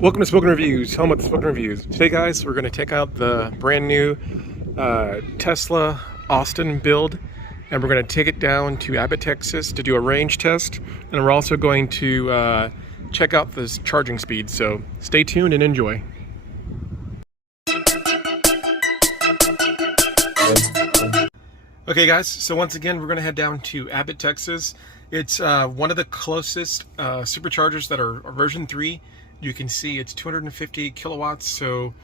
Welcome to Spoken Reviews, home with the Spoken Reviews. Today, guys, we're going to take out the brand new Tesla Austin build, and we're going to take it down to Abbott, Texas to do a range test, and we're also going to check out this charging speed. So stay tuned and enjoy. Okay, guys, so once again, we're going to head down to Abbott, Texas. It's one of the closest superchargers that are version 3. You can see it's 250 kilowatts. So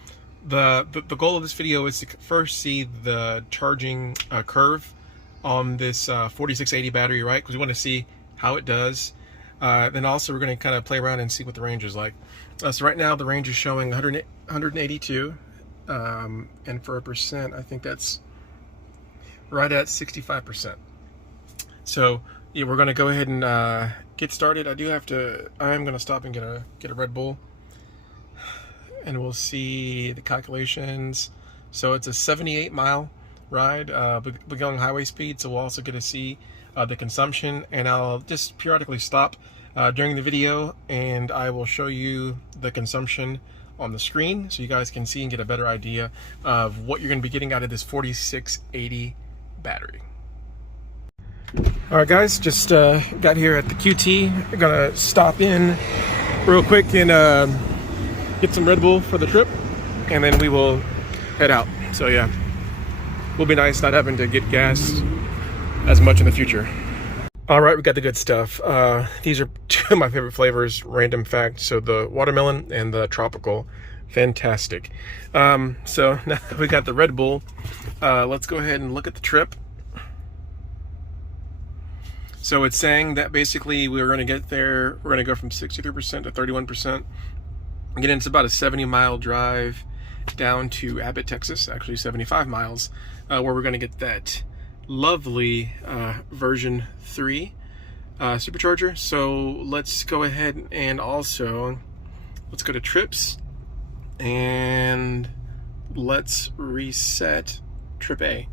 the goal of this video is to first see the charging curve on this 4680 battery, right? Because we want to see how it does. Then also we're going to kind of play around and see what the range is like. So right now the range is showing 182, and for a percent, I think that's right at 65%. So yeah, we're going to go ahead and get started. I am going to stop and get a Red Bull, and we'll see the calculations. So it's a 78-mile ride, but going highway speed. So we'll also get to see the consumption, and I'll just periodically stop during the video, and I will show you the consumption on the screen so you guys can see and get a better idea of what you're going to be getting out of this 4680 battery. All right, guys, just got here at the QT. I'm gonna stop in real quick and get some Red Bull for the trip, and then we will head out. So yeah, will be nice not having to get gas as much in the future. All right, we got the good stuff. These are two of my favorite flavors, random fact. So the watermelon and the tropical, fantastic. So now we got the Red Bull. Let's go ahead and look at the trip. So it's saying that basically we're going to get there, we're going to go from 63% to 31%. Again, it's about a 70-mile drive down to Abbott, Texas, actually 75 miles, where we're going to get that lovely version 3 supercharger. So let's go ahead and also, let's go to trips, and let's reset trip A.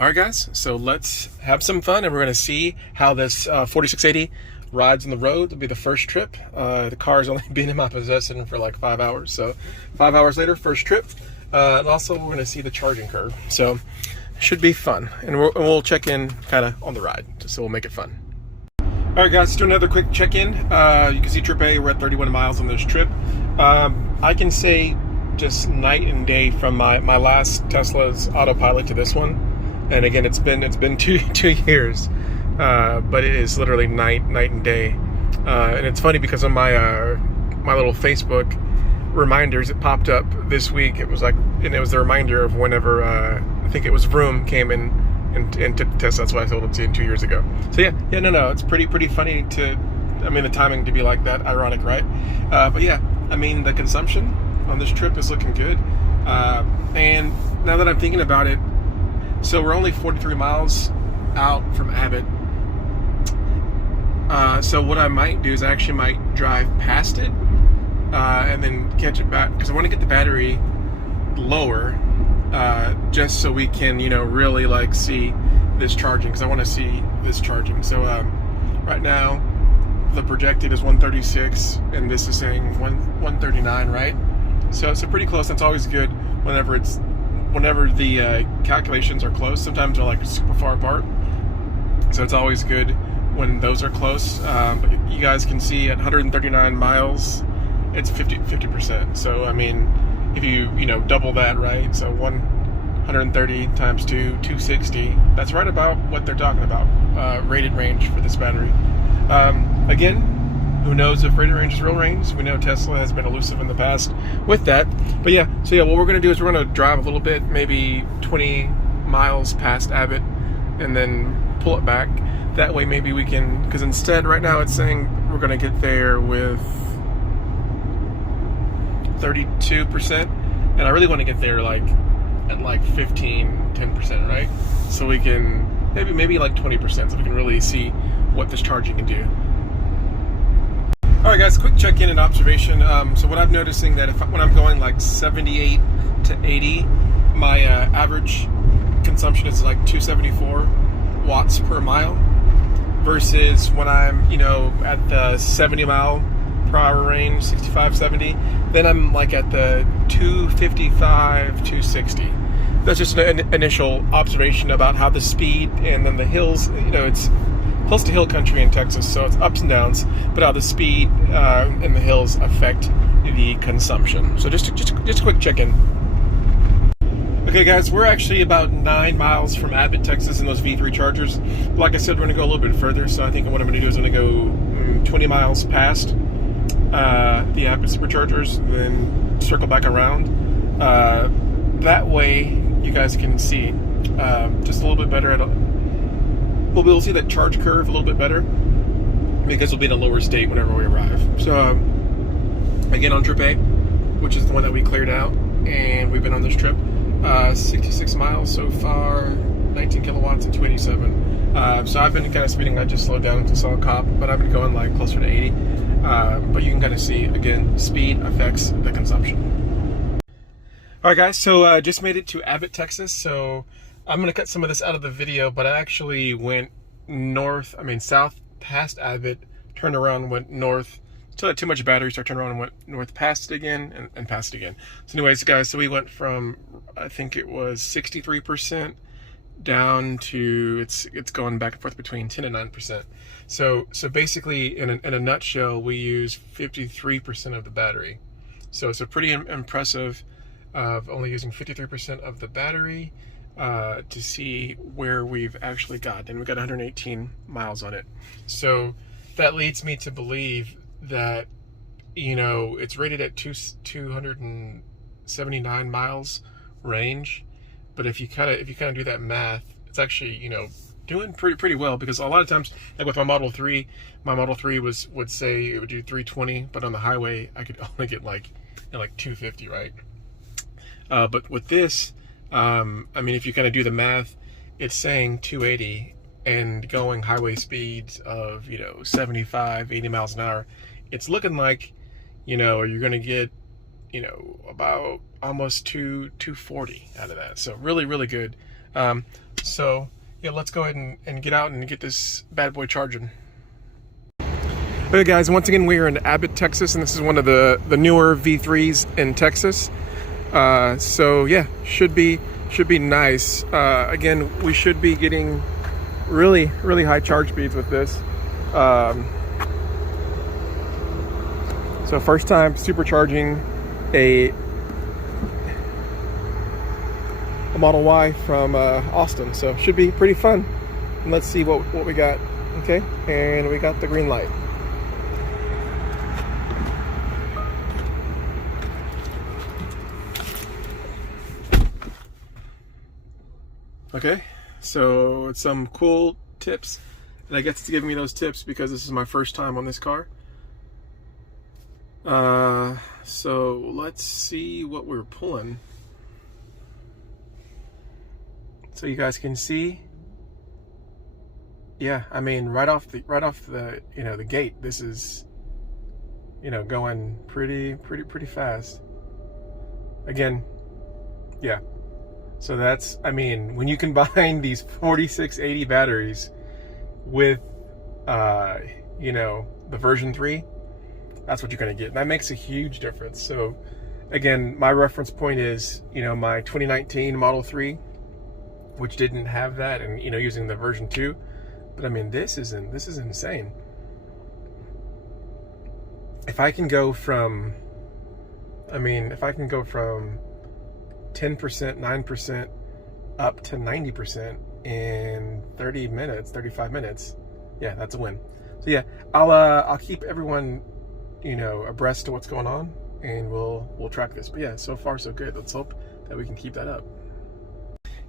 All right, guys, so let's have some fun, and we're going to see how this 4680 rides on the road. It'll be the first trip. The car's only been in my possession for like 5 hours, so 5 hours later, first trip. And also we're going to see the charging curve, so should be fun, and we'll check in kind of on the ride, so we'll make it fun. All right, guys, let's do another quick check-in. You can see trip A, we're at 31 miles on this trip. I can say just night and day from my last Tesla's autopilot to this one. And again, it's been two years, but it is literally night and day. And it's funny because on my little Facebook reminders, it popped up this week. It was like, and it was the reminder of whenever I think it was Vroom came in and took the test. That's why I told it to you 2 years ago. So yeah, no, it's pretty funny the timing to be like that, ironic, right? But yeah, I mean, the consumption on this trip is looking good. And now that I'm thinking about it, so we're only 43 miles out from Abbott. So what I might do is I actually might drive past it and then catch it back, because I want to get the battery lower, just so we can, really like see this charging, because I want to see this charging. So right now the projected is 136, and this is saying 139, right? So it's pretty close. That's always good whenever the calculations are close. Sometimes they're like super far apart, so it's always good when those are close. But you guys can see at 139 miles, it's 50%. So I mean, if you double that, right? So 130 times 2, 260. That's right about what they're talking about, rated range for this battery. Again, who knows if rated range is real range? We know Tesla has been elusive in the past with that. But yeah, so yeah, what we're going to do is we're going to drive a little bit, maybe 20 miles past Abbott, and then pull it back. That way maybe we can, because instead right now it's saying we're going to get there with 32%. And I really want to get there at like 10%, right? So we can, maybe like 20%, so we can really see what this charging can do. All right, guys, quick check-in and observation. So what I'm noticing that when I'm going like 78 to 80, my average consumption is like 274 watts per mile. versus when I'm, you know, at the 70 mile per hour range, 65, 70, then I'm like at the 255, 260. That's just an initial observation about how the speed and then the hills, you know, it's close to hill country in Texas, so it's ups and downs, but how the speed and the hills affect the consumption. So just a quick check-in. Okay guys, we're actually about 9 miles from Abbott, Texas in those V3 chargers. Like I said, we're gonna go a little bit further, so I think what I'm gonna do is I'm gonna go 20 miles past the Abbott superchargers, then circle back around. That way you guys can see just a little bit better. We'll be able to see that charge curve a little bit better because we'll be in a lower state whenever we arrive. So again, on trip A, which is the one that we cleared out, and we've been on this trip, 66 miles so far, 19 kilowatts and 287. So I've been kind of speeding. I just slowed down until I saw a cop, but I've been going like closer to 80. But you can kind of see, again, speed affects the consumption. All right, guys, so just made it to Abbott, Texas. So I'm going to cut some of this out of the video, but I actually went south past Abbott, turned around, went north, still had too much battery, so I turned around and went north past it again and past it again. So anyways, guys, so we went from, I think it was 63% down to, it's going back and forth between 10 and 9%. So basically, in a nutshell, we use 53% of the battery. So it's a pretty impressive of only using 53% of the battery to see where we've actually got. And we got 118 miles on it. So that leads me to believe that, you know, it's rated at 279 miles range. But if you kind of do that math, it's actually, you know, doing pretty well, because a lot of times, like with my Model 3 would say it would do 320, but on the highway I could only get like 250, right? But with this, I mean, if you kind of do the math, it's saying 280 and going highway speeds of, you know, 75, 80 miles an hour. It's looking like, you know, you're going to get, you know, about almost 240 out of that. So really, really good. So yeah, let's go ahead and get out and get this bad boy charging. Okay guys, once again, we are in Abbott, Texas, and this is one of the newer V3s in Texas. So yeah, should be nice. Again, we should be getting really high charge speeds with this. So first time supercharging a Model Y from Austin, so should be pretty fun. And let's see what we got. Okay, and we got the green light. Okay, so it's some cool tips, and I guess it's giving me those tips because this is my first time on this car. So let's see what we're pulling. So you guys can see, yeah, I mean, right off the you know, the gate, this is, you know, going pretty fast. Again, yeah. So that's, I mean, when you combine these 4680 batteries with, you know, the version 3, that's what you're going to get. And that makes a huge difference. So again, my reference point is, you know, my 2019 Model 3, which didn't have that, and, you know, using the version 2. But I mean, this is insane. If I can go from, I mean, if I can go from 10%, 9% up to 90% in 30 minutes, 35 minutes, yeah, that's a win. So yeah, I'll keep everyone, you know, abreast to what's going on, and we'll track this. But yeah, so far so good. Let's hope that we can keep that up.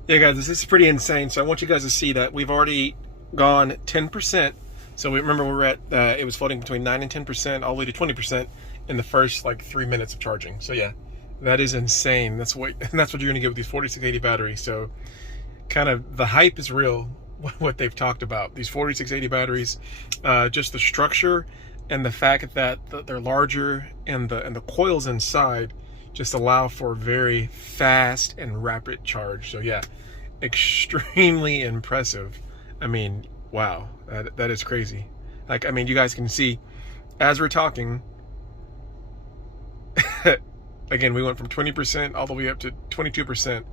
Yeah guys, this is pretty insane. So I want you guys to see that we've already gone 10%. So we remember we were at, it was floating between 9 and 10%, all the way to 20% in the first like 3 minutes of charging. So yeah, that is insane. That's what you're gonna get with these 4680 batteries. So kind of the hype is real, what they've talked about. These 4680 batteries, just the structure and the fact that they're larger, and the coils inside just allow for very fast and rapid charge. So yeah, extremely impressive. I mean, wow, that is crazy. Like, I mean, you guys can see as we're talking, again, we went from 20% all the way up to 22%.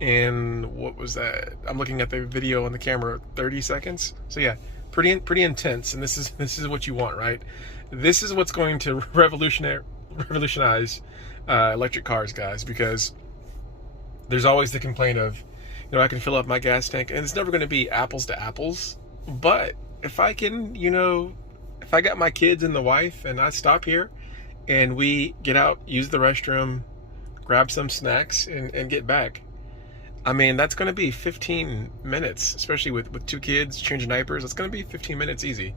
And what was that? I'm looking at the video on the camera, 30 seconds. So yeah, pretty intense. And this is what you want, right? This is what's going to revolutionize electric cars, guys, because there's always the complaint of, I can fill up my gas tank, and it's never going to be apples to apples. But if I can, if I got my kids and the wife and I stop here and we get out, use the restroom, grab some snacks and get back, I mean, that's going to be 15 minutes, especially with two kids changing diapers. It's going to be 15 minutes easy.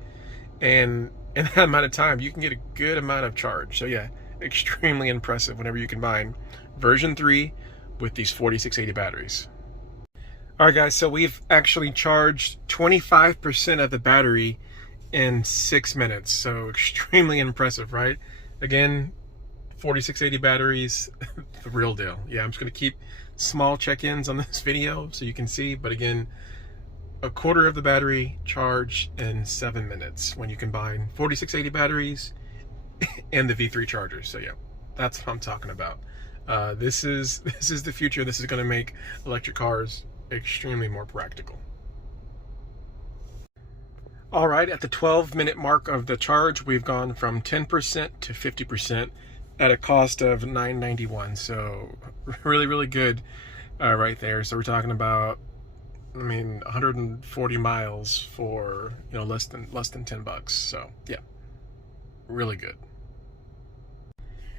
And in that amount of time, you can get a good amount of charge. So yeah, extremely impressive whenever you combine version 3 with these 4680 batteries. All right, guys, so we've actually charged 25% of the battery in 6 minutes. So extremely impressive, right? Again, 4680 batteries, the real deal. Yeah, I'm just going to keep small check-ins on this video so you can see, but again, a quarter of the battery charged in 7 minutes when you combine 4680 batteries and the V3 chargers. So yeah, that's what I'm talking about. This is the future. This is going to make electric cars extremely more practical. All right, at the 12-minute mark of the charge, we've gone from 10% to 50% at a cost of $9.91. So really good right there. So we're talking about, I mean, 140 miles for less than $10. So yeah, really good.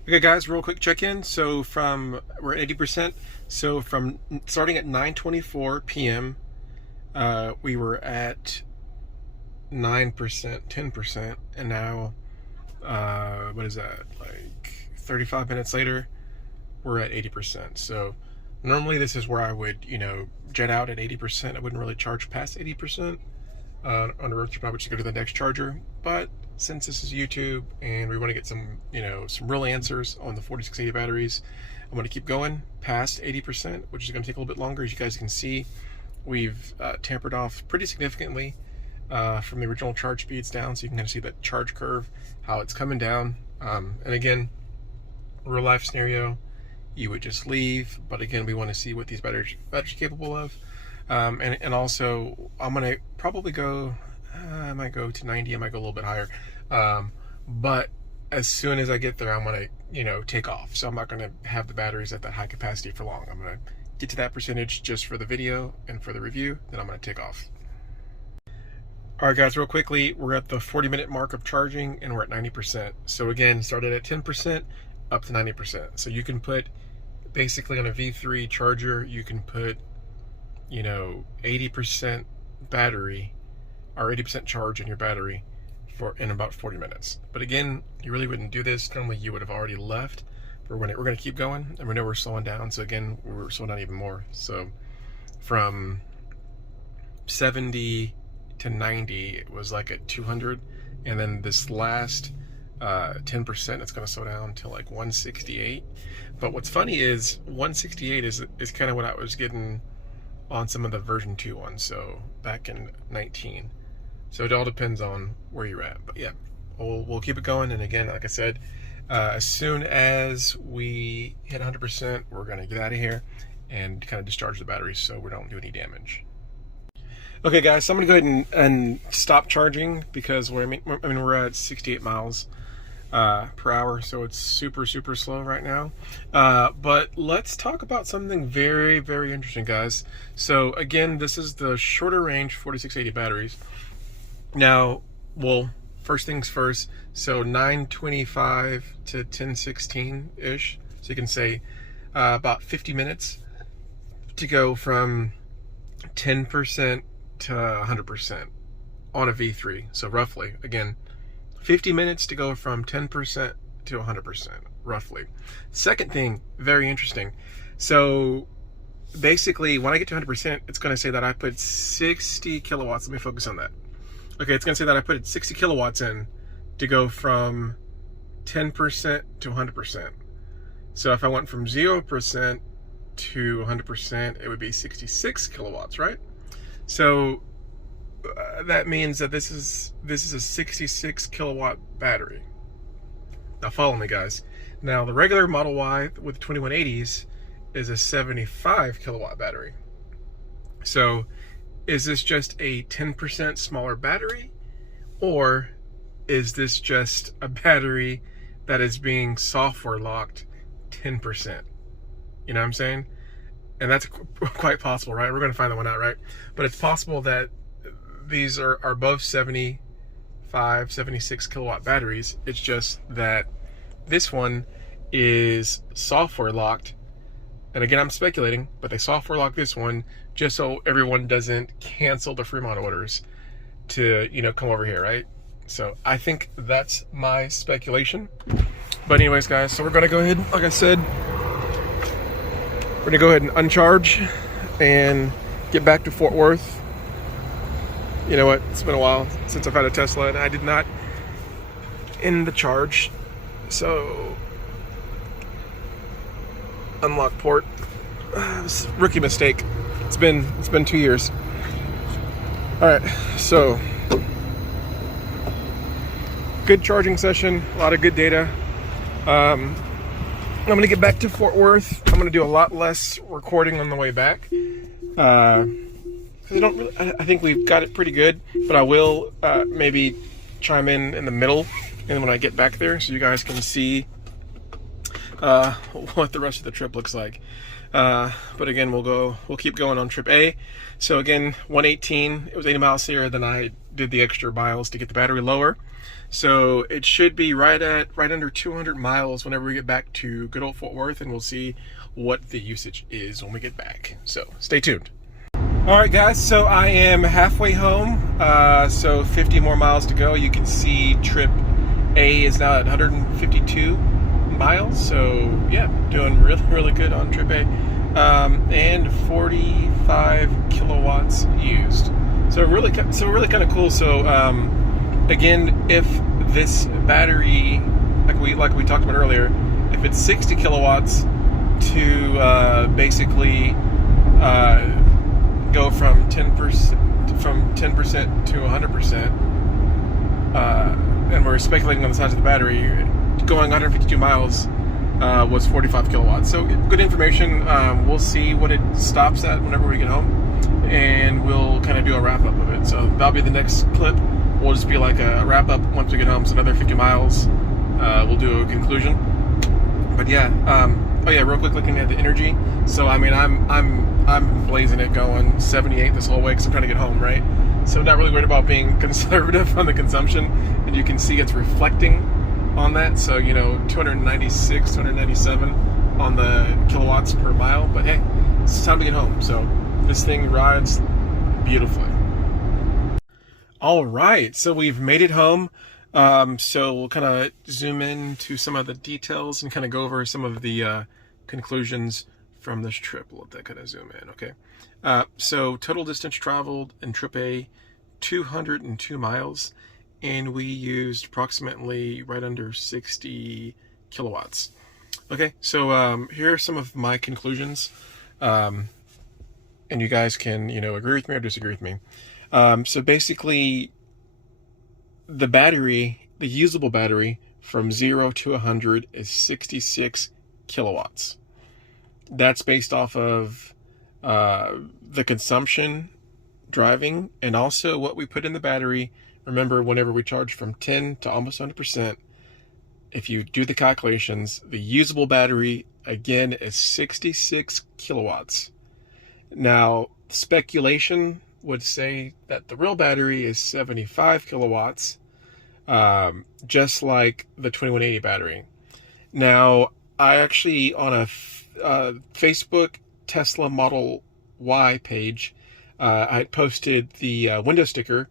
Okay, guys, real quick check-in. So we're at 80%. So from starting at 9:24 p.m., we were at 9%, 10%, and now what is that, like 35 minutes later, we're at 80%. So normally this is where I would jet out at 80%. I wouldn't really charge past 80% on the road trip. I would just go to the next charger. But since this is YouTube and we want to get some some real answers on the 4680 batteries, I'm going to keep going past 80%, which is going to take a little bit longer. As you guys can see, we've tampered off pretty significantly from the original charge speeds down, so you can kind of see that charge curve, how it's coming down. And again, real life scenario, you would just leave, but again, we want to see what these batteries are capable of. And also, I'm gonna probably go, I might go to 90, I might go a little bit higher. But as soon as I get there, I'm gonna take off. So I'm not gonna have the batteries at that high capacity for long. I'm gonna get to that percentage just for the video and for the review, then I'm gonna take off. All right, guys, real quickly, we're at the 40-minute mark of charging and we're at 90%. So again, started at 10% up to 90%. So you can put, basically on a V3 charger, you can put 80% battery or 80% charge in your battery in about 40 minutes. But again, you really wouldn't do this. Normally you would have already left, but we're going to keep going, and we know we're slowing down. So again, we're slowing down even more. So from 70 to 90, it was like at 200, and then this last 10%, it's going to slow down to like 168. But what's funny is 168 is kind of what I was getting on some of the version 2 ones, so back in 19. So it all depends on where you're at. But yeah, we'll keep it going. And again, like I said, as soon as we hit 100%, we're going to get out of here and kind of discharge the batteries so we don't do any damage. Okay, guys, so I'm going to go ahead and stop charging because we're at 68 miles per hour, so it's super slow right now. But let's talk about something very interesting, guys. So again, this is the shorter range 4680 batteries. Now, well, first things first, so 925 to 1016 ish, so you can say about 50 minutes to go from 10% to 100% on a V3. So roughly, again, 50 minutes to go from 10% to 100%, roughly. Second thing, very interesting. So basically, when I get to 100%, it's going to say that I put 60 kilowatts. Let me focus on that. Okay, it's going to say that I put 60 kilowatts in to go from 10% to 100%. So if I went from 0% to 100%, it would be 66 kilowatts, right? So that means that this is a 66 kilowatt battery. Now follow me, guys. Now the regular Model Y with 2180s is a 75 kilowatt battery. So is this just a 10% smaller battery, or is this just a battery that is being software locked 10%? You know what I'm saying? And that's quite possible, right? We're going to find that one out, right? But it's possible that these are both 75, 76 kilowatt batteries. It's just that this one is software locked. And again, I'm speculating, but they software lock this one just so everyone doesn't cancel the Fremont orders to, you know, come over here, right? So I think that's my speculation. But anyways, guys, so we're going to go ahead, like I said, we're going to go ahead and uncharge and get back to Fort Worth. You know what? It's been a while since I've had a Tesla, and I did not end the charge. So, unlock port. Rookie mistake. It's been 2 years. All right, so good charging session. A lot of good data. I'm gonna get back to Fort Worth. I'm gonna do a lot less recording on the way back. I think we've got it pretty good, but I will maybe chime in the middle and when I get back there so you guys can see what the rest of the trip looks like. But again, we'll keep going on trip A. So again, 118, it was 80 miles here, then I did the extra miles to get the battery lower. So it should be right under 200 miles whenever we get back to good old Fort Worth, and we'll see what the usage is when we get back. So stay tuned. All right, guys, so I am halfway home, so 50 more miles to go. You can see trip A is now at 152 miles, so yeah, doing really good on trip A, and 45 kilowatts used. So really kind of cool. So again, if this battery, like we talked about earlier, if it's 60 kilowatts to basically go from 10% to 100%, and we're speculating on the size of the battery, going 152 miles was 45 kilowatts. So good information. We'll see what it stops at whenever we get home, and we'll kind of do a wrap up of it. So that'll be the next clip. We'll just be like a wrap up once we get home. So another 50 miles, we'll do a conclusion. But yeah, oh yeah, real quick, looking at the energy. So I mean, I'm blazing it, going 78 this whole way because I'm trying to get home, right? So I'm not really worried about being conservative on the consumption, and you can see it's reflecting on that. So, you know, 296, 297 on the kilowatts per mile. But hey, it's time to get home. So this thing rides beautifully. All right, so we've made it home. So we'll kind of zoom in to some of the details and kind of go over some of the conclusions from this trip. We'll let that kind of zoom in, okay? So total distance traveled in trip A, 202 miles, and we used approximately right under 60 kilowatts. Okay, so here are some of my conclusions, and you guys can, you know, agree with me or disagree with me. So basically, the battery, the usable battery from 0 to 100 is 66 kilowatts. That's based off of the consumption driving and also what we put in the battery. Remember, whenever we charge from 10 to almost 100%, if you do the calculations, the usable battery, again, is 66 kilowatts. Now, speculation would say that the real battery is 75 kilowatts, just like the 2180 battery. Now, I actually, on a Facebook Tesla Model Y page, I had posted the window sticker,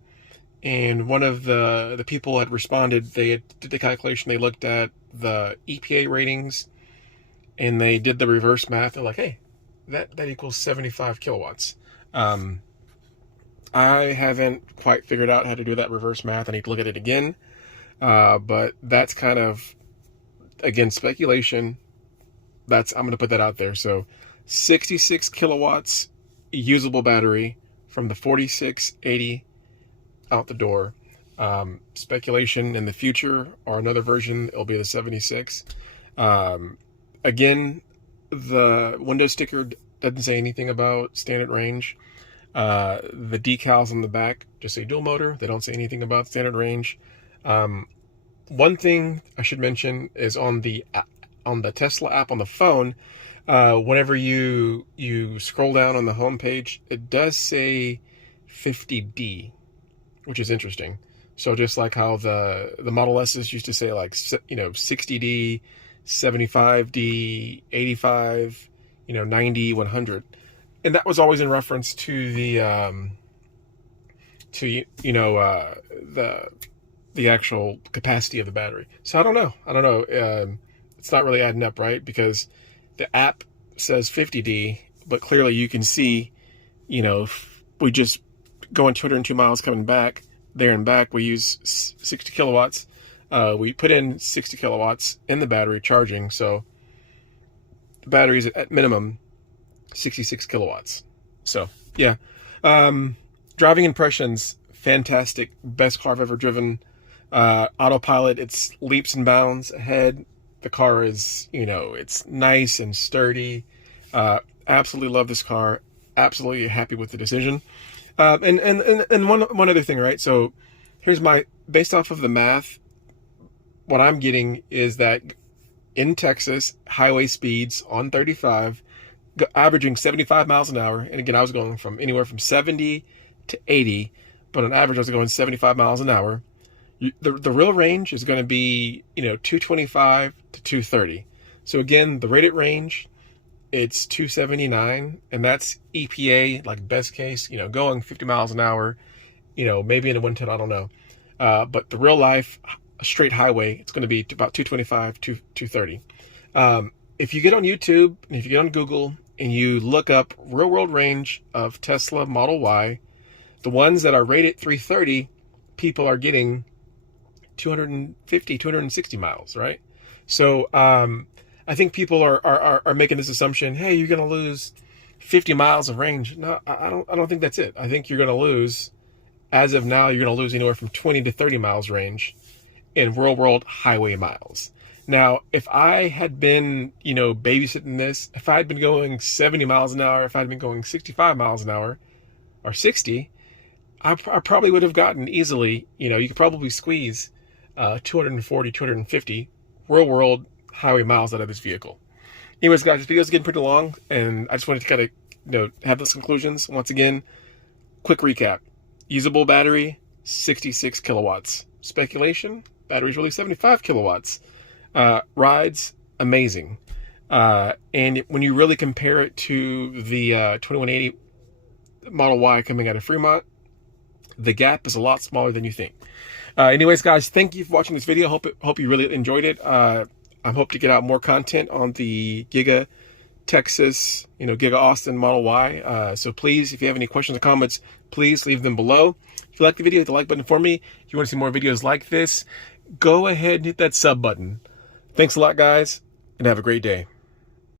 and one of the people had responded. They did the calculation, they looked at the EPA ratings, and they did the reverse math. They're like, hey, that equals 75 kilowatts. I haven't quite figured out how to do that reverse math. I need to look at it again. But that's kind of, again, speculation. I'm going to put that out there. So 66 kilowatts usable battery from the 4680 out the door. Speculation in the future or another version, it'll be the 76. Again, the window sticker doesn't say anything about standard range. The decals on the back just say dual motor. They don't say anything about standard range. One thing I should mention is on the Tesla app on the phone, whenever you scroll down on the home page, it does say 50D, which is interesting. So just like how the Model S's used to say, like, 60D, 75D, 85, 90, 100, and that was always in reference to the actual capacity of the battery. So I don't know. It's not really adding up, right? Because the app says 50D, but clearly you can see, if we just going 202 miles coming back, there and back, we use 60 kilowatts. We put in 60 kilowatts in the battery charging, so the battery is at minimum 66 kilowatts. So yeah, driving impressions, fantastic, best car I've ever driven. Autopilot, it's leaps and bounds ahead. The car is, it's nice and sturdy. Absolutely love this car. Absolutely happy with the decision. And one other thing, right? So here's based off of the math, what I'm getting is that in Texas, highway speeds on 35, averaging 75 miles an hour. And again, I was going from anywhere from 70 to 80, but on average, I was going 75 miles an hour. The real range is going to be, 225 to 230. So again, the rated range, it's 279, and that's EPA, like best case, going 50 miles an hour, maybe in a 110, I don't know. But the real life straight highway, it's going to be about 225 to 230. If you get on YouTube and if you get on Google and you look up real world range of Tesla Model Y, the ones that are rated 330, people are getting 250, 260 miles, right? So I think people are making this assumption, hey, you're going to lose 50 miles of range. No, I don't think that's it. I think you're going to lose, as of now, you're going to lose anywhere from 20 to 30 miles range in real world highway miles. Now, if I had been, babysitting this, if I had been going 70 miles an hour, if I had been going 65 miles an hour or 60, I probably would have gotten easily, you could probably squeeze 240, 250 real world highway miles out of this vehicle. Anyways, guys, this video is getting pretty long, and I just wanted to kind of, have those conclusions. Once again, quick recap. Usable battery, 66 kilowatts. Speculation, battery's really 75 kilowatts. Rides, amazing. And when you really compare it to the 2180 Model Y coming out of Fremont, the gap is a lot smaller than you think. Anyways, guys, thank you for watching this video. Hope you really enjoyed it. I hope to get out more content on the Giga Texas, Giga Austin Model Y. So please, if you have any questions or comments, please leave them below. If you like the video, hit the like button for me. If you want to see more videos like this, go ahead and hit that sub button. Thanks a lot, guys, and have a great day.